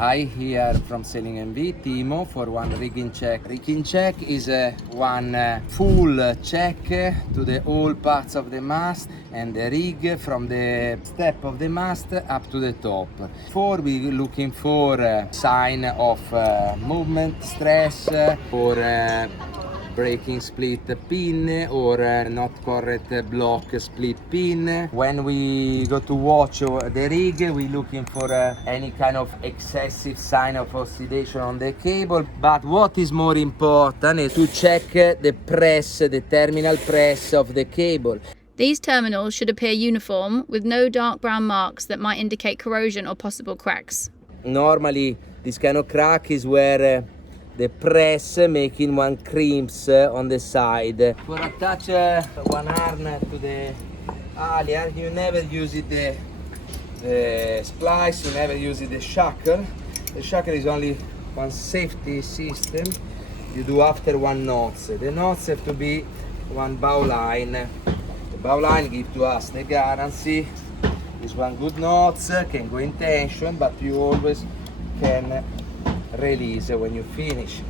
I here from Sailing MV, Timo, for one rigging check. Rigging check is one full check to the all parts of the mast and the rig from the step of the mast up to the top. Before we looking for sign of movement, stress, or breaking split pin or not correct block split pin. When we go to watch the rig, we looking for any kind of excessive sign of oxidation on the cable. But what is more important is to check the press, the terminal press of the cable. These terminals should appear uniform with no dark brown marks that might indicate corrosion or possible cracks. Normally this kind of crack is where the press making one crimps on the side. For attach one arm to the halyard, you never use it the splice, you never use it the shackle. The shackle is only one safety system. You do after one knots. The knots have to be one bow line. The bow line gives to us the guarantee. This one good knots can go in tension, but you always can release when you finish.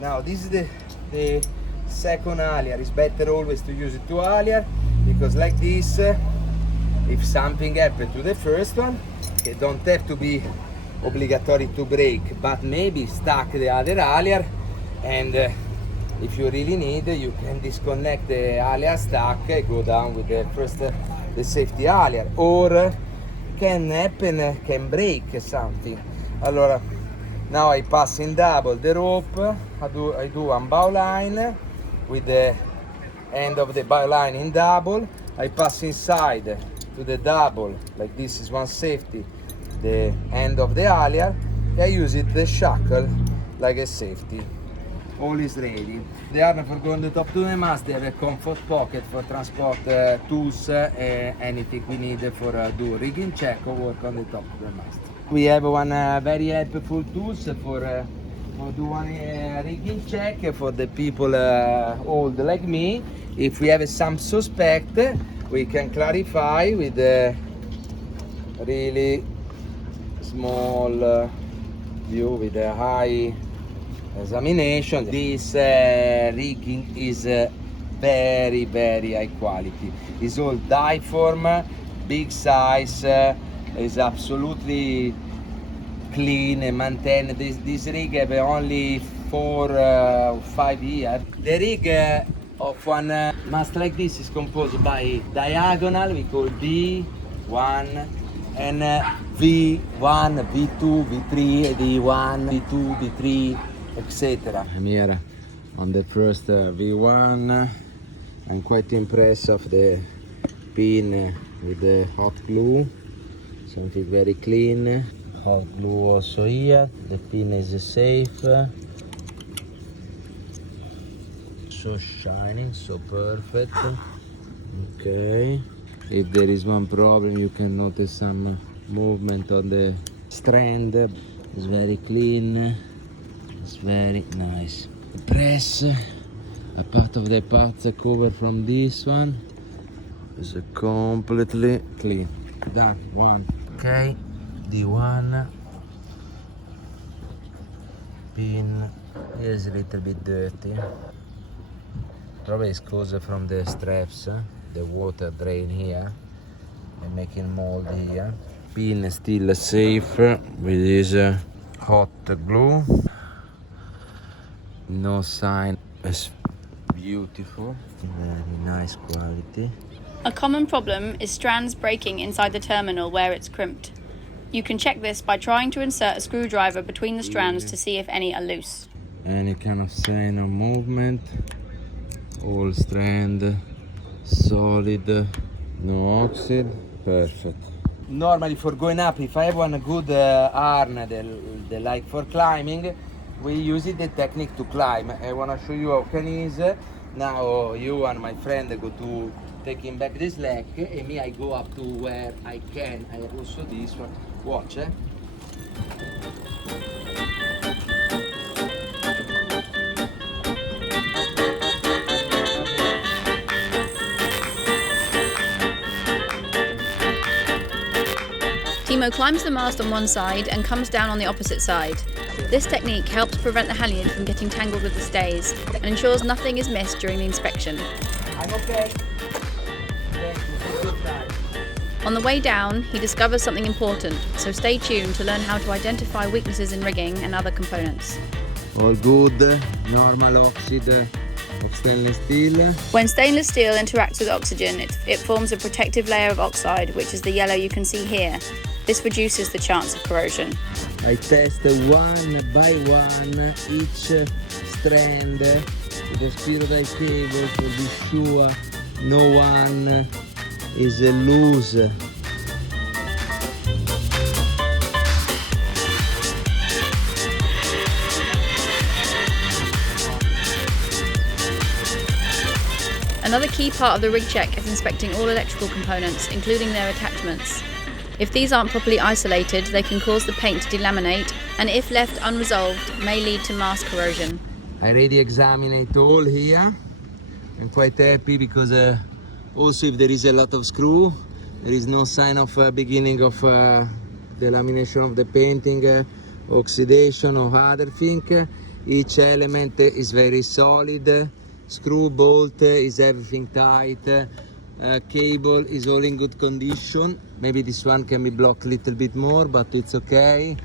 Now this is the second halyard. It's better always to use it to halyard, because like this, if something happened to the first one, it don't have to be obligatory to break, but maybe stuck the other halyard, and if you really need, you can disconnect the halyard stuck, go down with the first the safety halyard, or can happen, can break something. Allora, now I pass in double the rope. I do one bow line with the end of the bow line in double. I pass inside to the double, like this is one safety, the end of the halyard. I use it the shackle like a safety. All is ready. The harness for going the top to the mast, they have a comfort pocket for transport tools, anything we need for do rigging check or work on the top of the mast. We have one very helpful tools for do one rigging check for the people old like me. If we have some suspect, we can clarify with a really small view with a high examination. This rigging is very high quality. It's all die-form, big size, is absolutely clean and maintained. This rig have only 4 or 5 years. The rig of one mast like this is composed by diagonal, we call V1, and V1, V2, V3, D1, V2, V3, etc. I'm here on the first V1. I'm quite impressed of the pin with the hot glue, something very clean. Hot glue also here. The pin is safe, so shining, so perfect. Okay, if there is one problem, you can notice some movement on the strand. It's very clean, it's very nice. The press, a part of the parts covered from this one is completely clean. That one. Okay, the one pin is a little bit dirty. Probably it's caused from the straps, the water drain here and making mold here. Pin is still safe with this hot glue. No sign. It's beautiful, very nice quality. A common problem is strands breaking inside the terminal where it's crimped. You can check this by trying to insert a screwdriver between the strands to see if any are loose. Any kind of sign of movement, all strand solid, no oxide, perfect. Normally for going up, if I have one good arm, the like for climbing, we use it the technique to climb. I want to show you how can is. Now you and my friend go to taking back this leg, and me I go up to where I can. I have also this one. Watch, Timo Timo climbs the mast on one side and comes down on the opposite side. This technique helps prevent the halyard from getting tangled with the stays and ensures nothing is missed during the inspection. I'm okay. On the way down, he discovers something important, so stay tuned to learn how to identify weaknesses in rigging and other components. All good, normal oxide of stainless steel. When stainless steel interacts with oxygen, it forms a protective layer of oxide, which is the yellow you can see here. This reduces the chance of corrosion. I test one by one each strand with the spiral cable to be sure no one is loose. Another key part of the rig check is inspecting all electrical components, including their attachments. If these aren't properly isolated, they can cause the paint to delaminate, and if left unresolved, may lead to mast corrosion. I already examined it all here. I'm quite happy because also if there is a lot of screw, there is no sign of beginning of delamination of the painting, oxidation or other thing. Each element is very solid. Screw, bolt is everything tight. Cable is all in good condition. Maybe this one can be blocked a little bit more, but it's okay.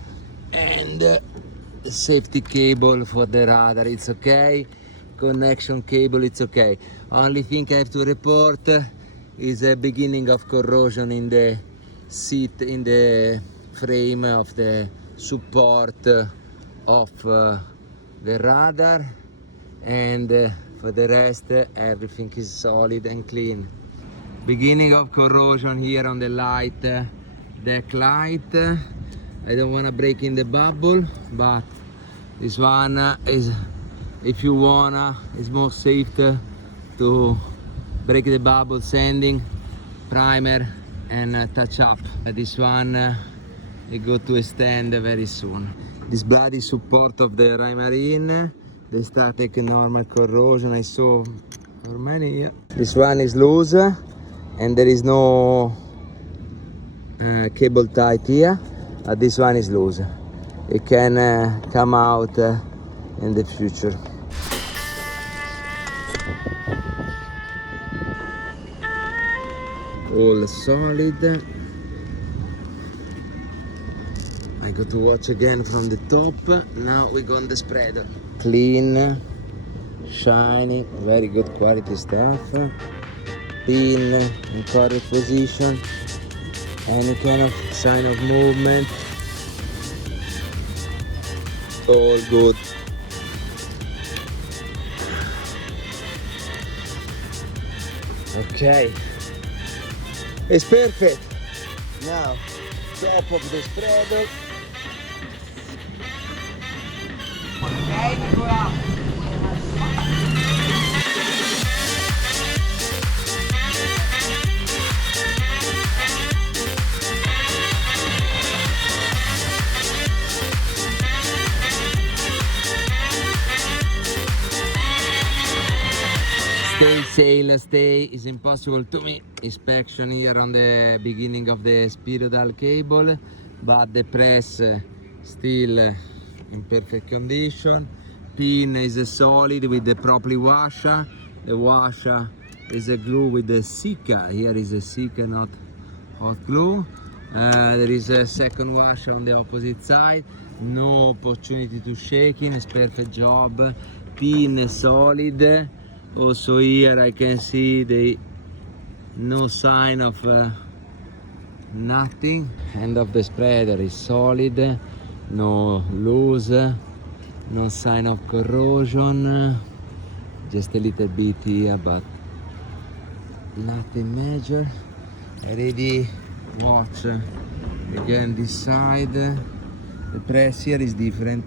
And the safety cable for the radar, it's okay. Connection cable, it's okay. Only thing I have to report is a beginning of corrosion in the seat, in the frame of the support of the radar, and for the rest everything is solid and clean. Beginning of corrosion here on the light, deck light. I don't want to break in the bubble, but this one is, if you wanna, is more safe to break the bubble, sanding, primer and touch up. This one is going to extend very soon. This bloody support of the Marine, the static normal corrosion I saw for many years. This one is loose and there is no cable tight here, but this one is loose. It can come out in the future. All solid. I got to watch again from the top. Now we go on the spreader. Clean, shiny, very good quality stuff. Pin in correct position. Any kind of sign of movement. All good. Okay. It's perfect. Now, top of the spreader. Okay, go out. Stay sail, stay is impossible to me. Inspection here on the beginning of the spiral cable, but the press still in perfect condition. Pin is solid with the properly washer. The washer is a glue with the Sika. Here is a Sika, not hot glue. There is a second washer on the opposite side. No opportunity to shaking. It's perfect job. Pin solid. Also here I can see the no sign of nothing. End of the spreader is solid, no loose, no sign of corrosion, just a little bit here but nothing major. Already watch again this side. The press here is different.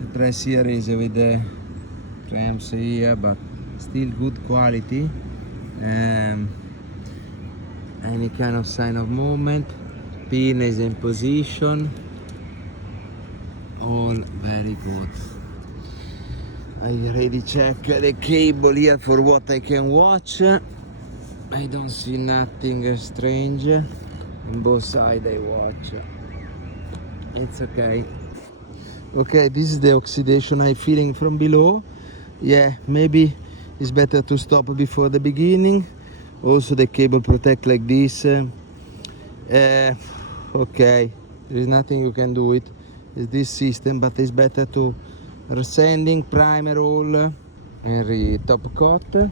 The press here is with the clamps here, but still good quality. Any kind of sign of movement. Pin is in position. All very good. I already checked the cable here for what I can watch. I don't see nothing strange. in both sides I watch. It's okay. Okay, this is the oxidation I'm feeling from below. Yeah, maybe it's better to stop before the beginning. Also the cable protect like this. Okay, there is nothing you can do it. It's this system, but it's better to resanding, primer all, and top coat.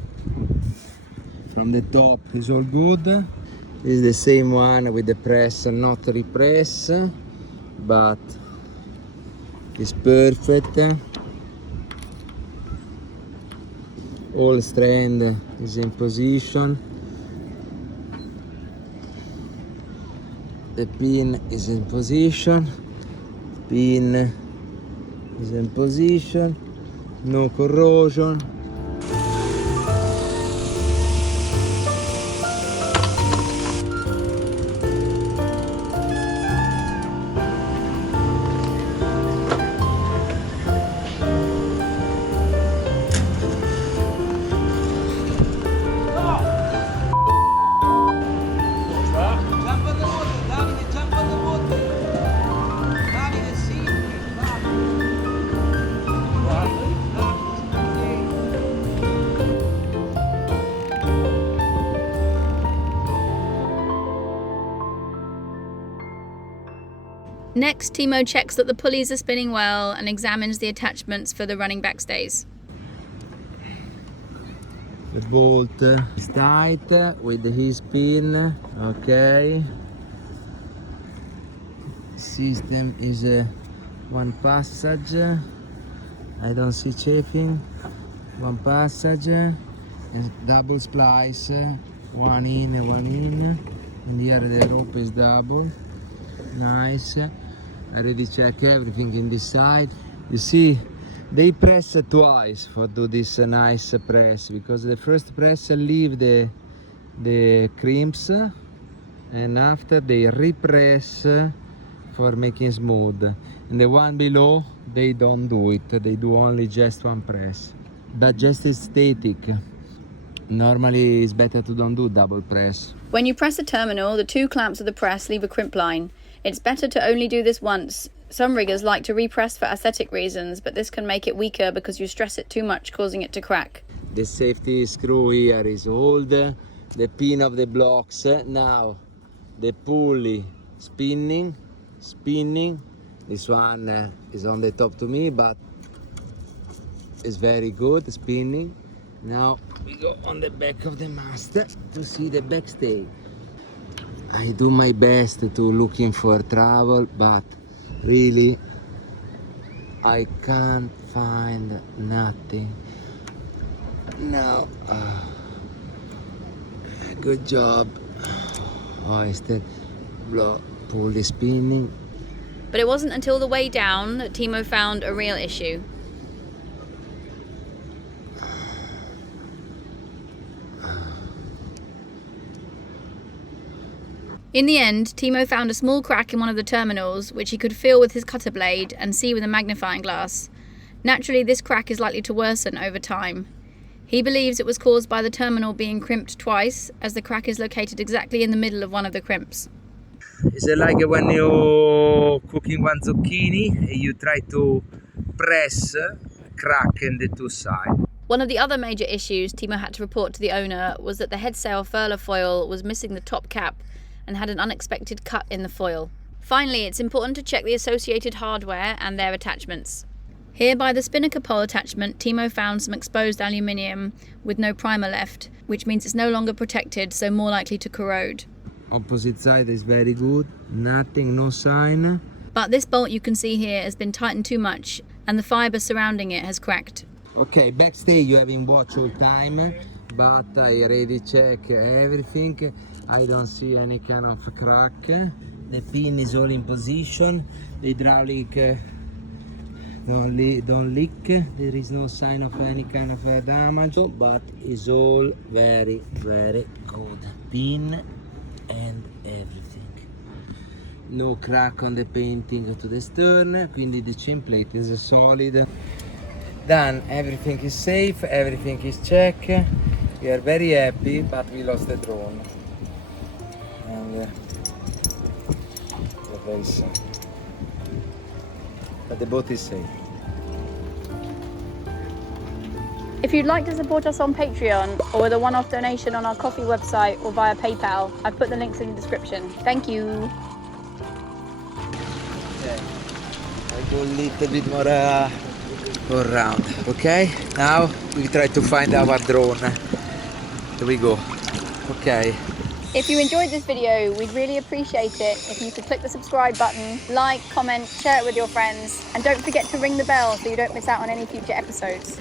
From the top is all good. This is the same one with the press, not repress, but it's perfect. All strand is in position. The pin is in position. Pin is in position. No corrosion. Next, Timo checks that the pulleys are spinning well and examines the attachments for the running backstays. The bolt is tight with his pin. Okay. System is one passage. I don't see chafing. One passage and double splice. One in and one in. And here the rope is double. Nice. I already check everything in this side. You see, they press twice for do this nice press, because the first press leave the crimps, and after they repress for making smooth. And the one below, they don't do it. They do only just one press. But just aesthetic. Normally it's better to don't do double press. When you press a terminal, the two clamps of the press leave a crimp line. It's better to only do this once. Some riggers like to repress for aesthetic reasons, but this can make it weaker because you stress it too much, causing it to crack. The safety screw here is hold the pin of the blocks. Now the pulley spinning. This one is on the top to me, but it's very good spinning. Now we go on the back of the mast to see the backstay. I do my best to looking for trouble, but really I can't find nothing. Now, good job. Oh, I still pulley spinning. But it wasn't until the way down that Timo found a real issue. In the end, Timo found a small crack in one of the terminals, which he could feel with his cutter blade and see with a magnifying glass. Naturally, this crack is likely to worsen over time. He believes it was caused by the terminal being crimped twice, as the crack is located exactly in the middle of one of the crimps. Is it like when you're cooking one zucchini and you try to press crack in the two sides? One of the other major issues Timo had to report to the owner was that the head sail furler foil was missing the top cap and had an unexpected cut in the foil. Finally, it's important to check the associated hardware and their attachments. Here by the spinnaker pole attachment, Timo found some exposed aluminium with no primer left, which means it's no longer protected, so more likely to corrode. Opposite side is very good, nothing, no sign. But this bolt you can see here has been tightened too much and the fibre surrounding it has cracked. Okay, backstay you haven't watched all time, but I already check everything. I don't see any kind of crack. The pin is all in position. The hydraulic don't leak. There is no sign of any kind of damage, but it's all very good. Pin and everything. No crack on the painting to the stern, quindi the chin plate is solid. Done, everything is safe, everything is checked. We are very happy, but we lost the drone. And very sad. But the boat is safe. If you'd like to support us on Patreon or with a one-off donation on our coffee website or via PayPal, I've put the links in the description. Thank you. Okay. I go a little bit more around. Okay, now we try to find our drone. Here we go. Okay. If you enjoyed this video, we'd really appreciate it if you could click the subscribe button, like, comment, share it with your friends, and don't forget to ring the bell so you don't miss out on any future episodes.